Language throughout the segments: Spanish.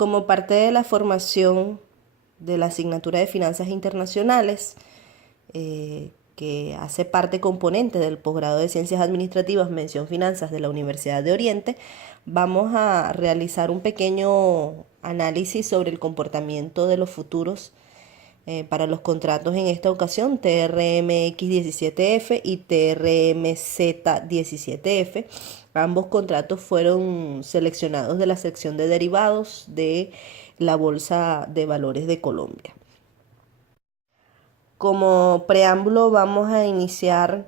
Como parte de la formación de la asignatura de Finanzas Internacionales, que hace parte componente del posgrado de Ciencias Administrativas, mención Finanzas de la Universidad de Oriente, vamos a realizar un pequeño análisis sobre el comportamiento de los futuros para los contratos en esta ocasión, TRMX-17F y TRMZ-17F. Ambos contratos fueron seleccionados de la sección de derivados de la Bolsa de Valores de Colombia. Como preámbulo vamos a iniciar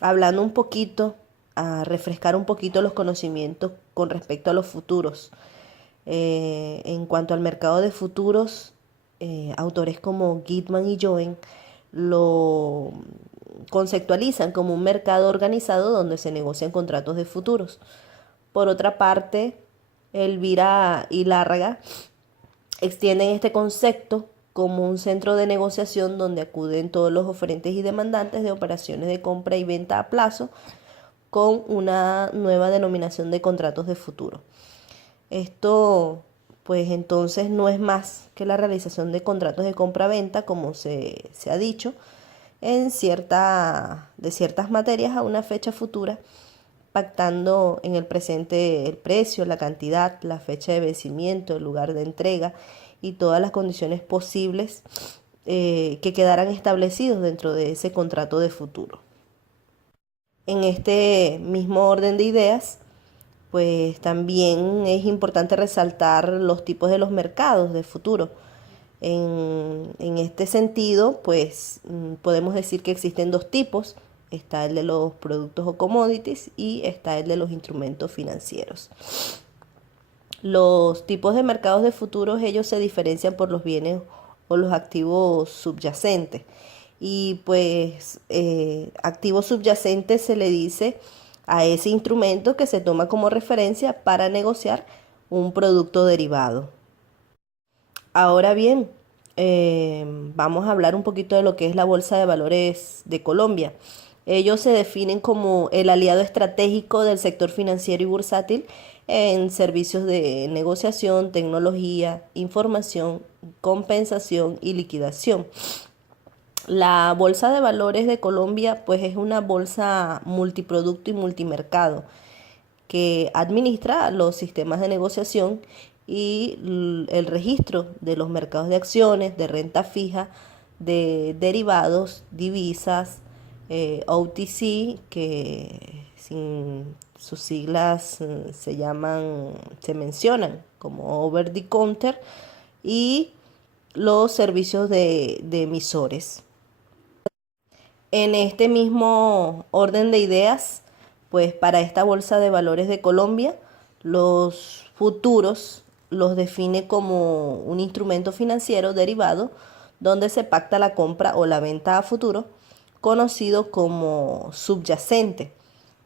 hablando un poquito, a refrescar un poquito los conocimientos con respecto a los futuros. En cuanto al mercado de futuros, autores como Gitman y Joen lo conceptualizan como un mercado organizado donde se negocian contratos de futuros. Por otra parte, Elvira y Lárraga extienden este concepto como un centro de negociación donde acuden todos los oferentes y demandantes de operaciones de compra y venta a plazo con una nueva denominación de contratos de futuro. Esto, pues entonces no es más que la realización de contratos de compra-venta, como se ha dicho, de ciertas materias a una fecha futura, pactando en el presente el precio, la cantidad, la fecha de vencimiento, el lugar de entrega y todas las condiciones posibles que quedaran establecidos dentro de ese contrato de futuro. En este mismo orden de ideas, pues también es importante resaltar los tipos de los mercados de futuro. En este sentido, pues podemos decir que existen dos tipos. Está el de los productos o commodities y está el de los instrumentos financieros. Los tipos de mercados de futuros, ellos se diferencian por los bienes o los activos subyacentes. Y pues activo subyacente se le dice a ese instrumento que se toma como referencia para negociar un producto derivado. Ahora bien, vamos a hablar un poquito de lo que es la Bolsa de Valores de Colombia. Ellos se definen como el aliado estratégico del sector financiero y bursátil en servicios de negociación, tecnología, información, compensación y liquidación. La Bolsa de Valores de Colombia pues es una bolsa multiproducto y multimercado que administra los sistemas de negociación y el registro de los mercados de acciones, de renta fija, de derivados, divisas, OTC, que sin sus siglas se mencionan como over the counter, y los servicios de emisores. En este mismo orden de ideas, pues para esta Bolsa de Valores de Colombia, los futuros los define como un instrumento financiero derivado donde se pacta la compra o la venta a futuro, conocido como subyacente.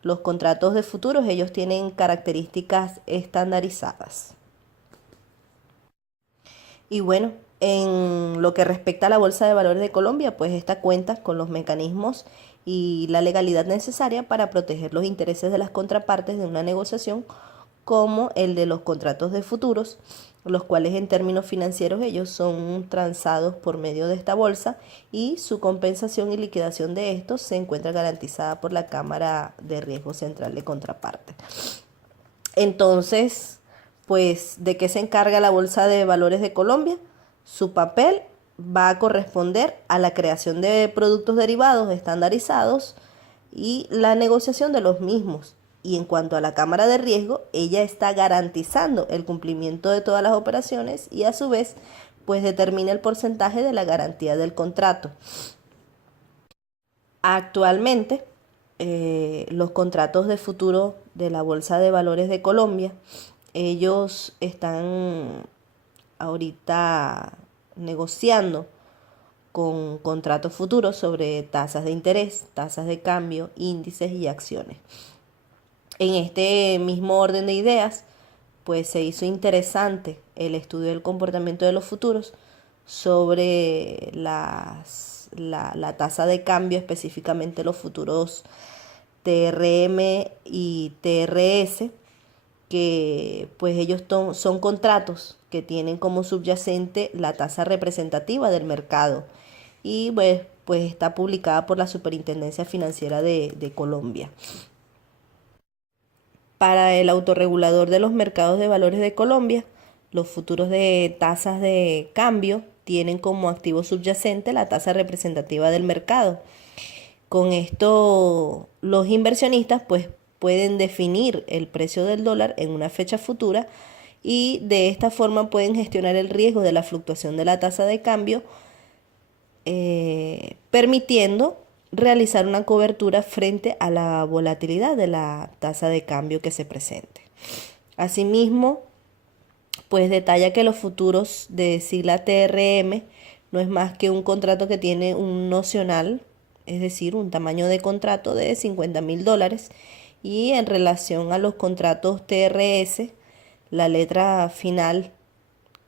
Los contratos de futuros, ellos tienen características estandarizadas. Y bueno, en lo que respecta a la Bolsa de Valores de Colombia, pues esta cuenta con los mecanismos y la legalidad necesaria para proteger los intereses de las contrapartes de una negociación, como el de los contratos de futuros, los cuales en términos financieros ellos son transados por medio de esta bolsa y su compensación y liquidación de estos se encuentra garantizada por la Cámara de Riesgo Central de Contraparte. Entonces, pues, ¿de qué se encarga la Bolsa de Valores de Colombia? Su papel va a corresponder a la creación de productos derivados estandarizados y la negociación de los mismos. Y en cuanto a la cámara de riesgo, ella está garantizando el cumplimiento de todas las operaciones y a su vez, pues determina el porcentaje de la garantía del contrato. Actualmente, los contratos de futuro de la Bolsa de Valores de Colombia, ellos están ahorita negociando con contratos futuros sobre tasas de interés, tasas de cambio, índices y acciones. En este mismo orden de ideas, pues se hizo interesante el estudio del comportamiento de los futuros sobre la tasa de cambio, específicamente los futuros TRM y TRS, que pues son contratos que tienen como subyacente la tasa representativa del mercado y pues está publicada por la Superintendencia Financiera de Colombia. Para el autorregulador de los mercados de valores de Colombia, los futuros de tasas de cambio tienen como activo subyacente la tasa representativa del mercado. Con esto, los inversionistas pues pueden definir el precio del dólar en una fecha futura y de esta forma pueden gestionar el riesgo de la fluctuación de la tasa de cambio, permitiendo realizar una cobertura frente a la volatilidad de la tasa de cambio que se presente. Asimismo, pues detalla que los futuros de sigla TRM no es más que un contrato que tiene un nocional, es decir, un tamaño de contrato de $50.000, y en relación a los contratos TRS, la letra final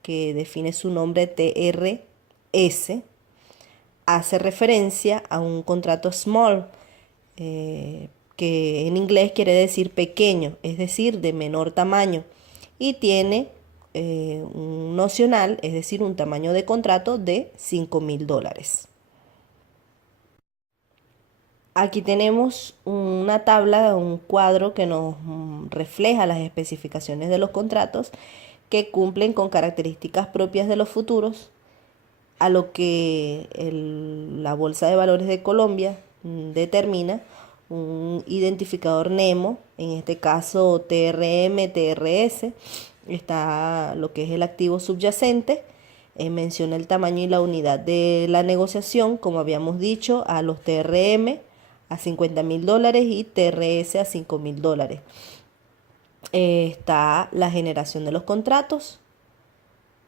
que define su nombre TRS hace referencia a un contrato small, que en inglés quiere decir pequeño, es decir, de menor tamaño, y tiene un nocional, es decir, un tamaño de contrato de $5.000. Aquí tenemos una tabla, un cuadro que nos refleja las especificaciones de los contratos que cumplen con características propias de los futuros, a lo que la Bolsa de Valores de Colombia determina un identificador NEMO, en este caso TRM, TRS, está lo que es el activo subyacente, menciona el tamaño y la unidad de la negociación, como habíamos dicho, a los TRM a $50.000 y TRS a $5.000. Está la generación de los contratos,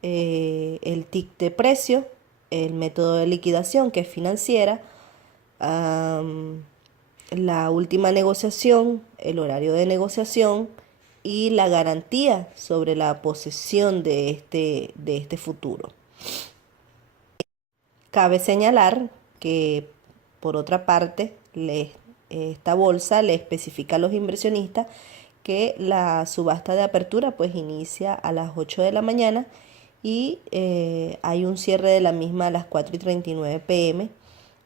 el TIC de precio, el método de liquidación que es financiera, la última negociación, el horario de negociación y la garantía sobre la posesión de este futuro. Cabe señalar que, por otra parte, esta bolsa le especifica a los inversionistas que la subasta de apertura pues inicia a las 8 de la mañana y hay un cierre de la misma a las 4:39 p.m.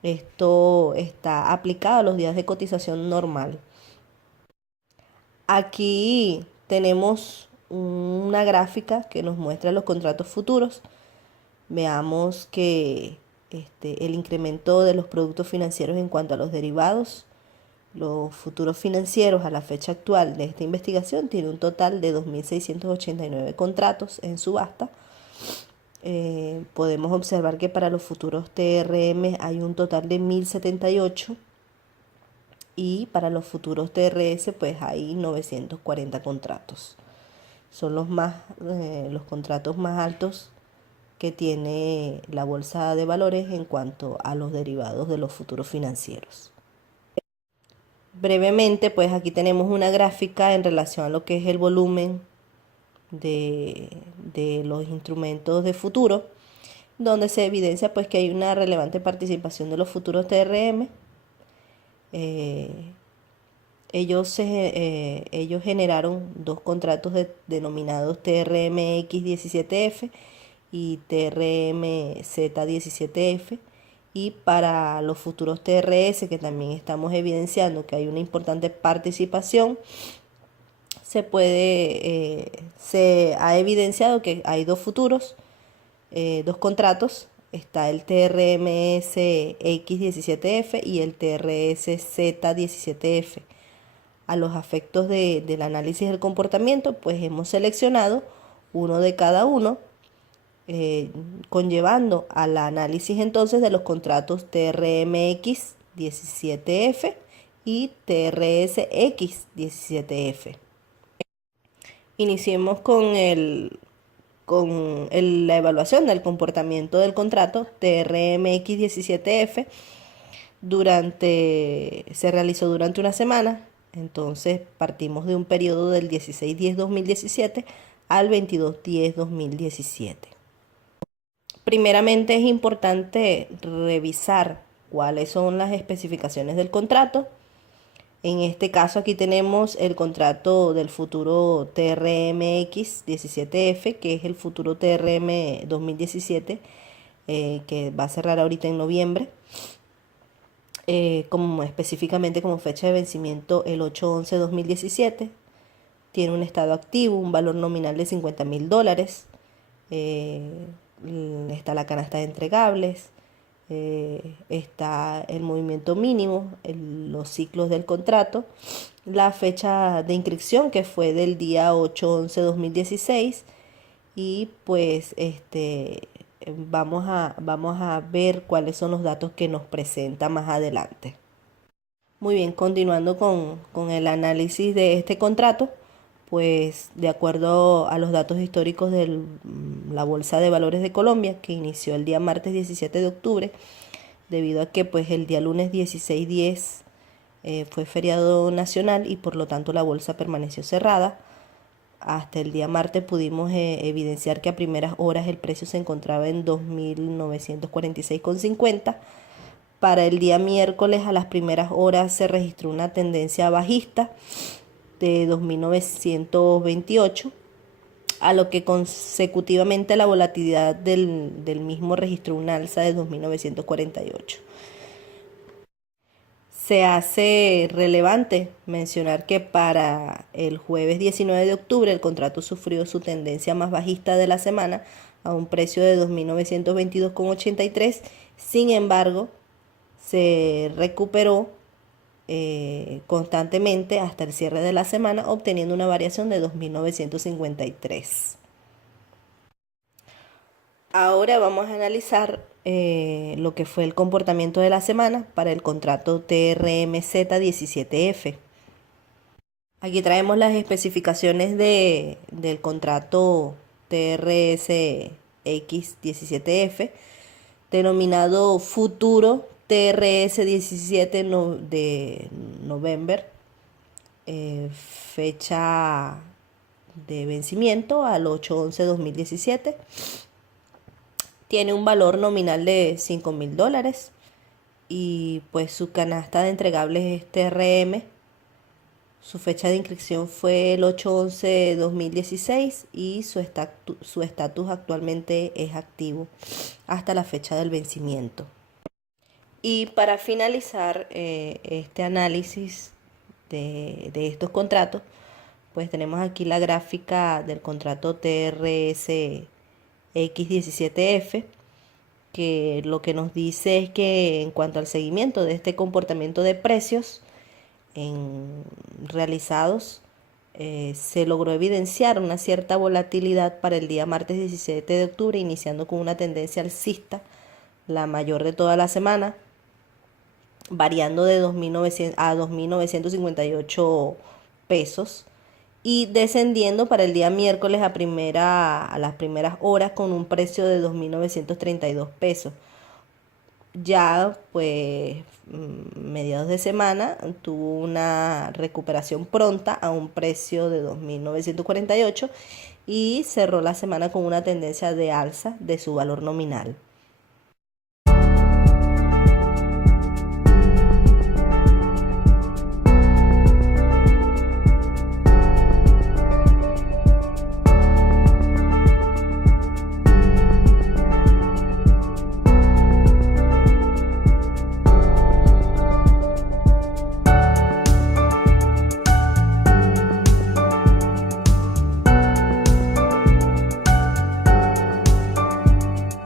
Esto está aplicado a los días de cotización normal. Aquí tenemos una gráfica que nos muestra los contratos futuros. Veamos que el incremento de los productos financieros en cuanto a los derivados, los futuros financieros a la fecha actual de esta investigación tiene un total de 2.689 contratos en subasta. Podemos observar que para los futuros TRM hay un total de 1.078 y para los futuros TRS pues hay 940 contratos. Son los contratos más altos que tiene la bolsa de valores en cuanto a los derivados de los futuros financieros. Brevemente, pues aquí tenemos una gráfica en relación a lo que es el volumen de los instrumentos de futuro, donde se evidencia pues que hay una relevante participación de los futuros TRM. Ellos generaron dos contratos denominados TRMX17F y TRMZ17F, y para los futuros TRS, que también estamos evidenciando que hay una importante participación, se ha evidenciado que hay dos futuros, dos contratos. Está el TRMS-X17F y el TRS-Z17F. A los efectos del análisis del comportamiento, pues hemos seleccionado uno de cada uno, conllevando al análisis entonces de los contratos TRMX17F y TRSX17F. Iniciemos con la evaluación del comportamiento del contrato TRMX17F. Se realizó durante una semana, entonces partimos de un periodo del 16/10/2017 al 22/10/2017. Primeramente es importante revisar cuáles son las especificaciones del contrato. En este caso aquí tenemos el contrato del futuro TRMX 17F, que es el futuro TRM 2017, que va a cerrar ahorita en noviembre, como específicamente como fecha de vencimiento el 8/11/2017. Tiene un estado activo, un valor nominal de $50.000. Está la canasta de entregables, está el movimiento mínimo, los ciclos del contrato, la fecha de inscripción que fue del día 8/11/2016 y pues vamos a ver cuáles son los datos que nos presenta más adelante. Muy bien, continuando con el análisis de este contrato, pues de acuerdo a los datos históricos de la Bolsa de Valores de Colombia, que inició el día martes 17 de octubre, debido a que pues el día lunes 16/10 fue feriado nacional y por lo tanto la bolsa permaneció cerrada. Hasta el día martes pudimos evidenciar que a primeras horas el precio se encontraba en 2.946,50. Para el día miércoles a las primeras horas se registró una tendencia bajista de 2.928, a lo que consecutivamente la volatilidad del mismo registró una alza de 2.948. Se hace relevante mencionar que para el jueves 19 de octubre el contrato sufrió su tendencia más bajista de la semana a un precio de 2.922,83. Sin embargo, se recuperó constantemente hasta el cierre de la semana, obteniendo una variación de 2.953. Ahora vamos a analizar lo que fue el comportamiento de la semana para el contrato TRMZ 17F. Aquí traemos las especificaciones del contrato TRSX 17F, denominado futuro TRS 17 de noviembre, fecha de vencimiento al 8/11/2017. Tiene un valor nominal de $5.000 y pues su canasta de entregables es TRM. Su fecha de inscripción fue el 8/11/2016 y su estatus actualmente es activo hasta la fecha del vencimiento. Y para finalizar este análisis de estos contratos, pues tenemos aquí la gráfica del contrato TRS X17F, que lo que nos dice es que en cuanto al seguimiento de este comportamiento de precios realizados, se logró evidenciar una cierta volatilidad para el día martes 17 de octubre, iniciando con una tendencia alcista, la mayor de toda la semana, variando de 2.900 a 2.958 pesos y descendiendo para el día miércoles a las primeras horas con un precio de 2.932 pesos. Ya pues mediados de semana tuvo una recuperación pronta a un precio de 2.948 y cerró la semana con una tendencia de alza de su valor nominal.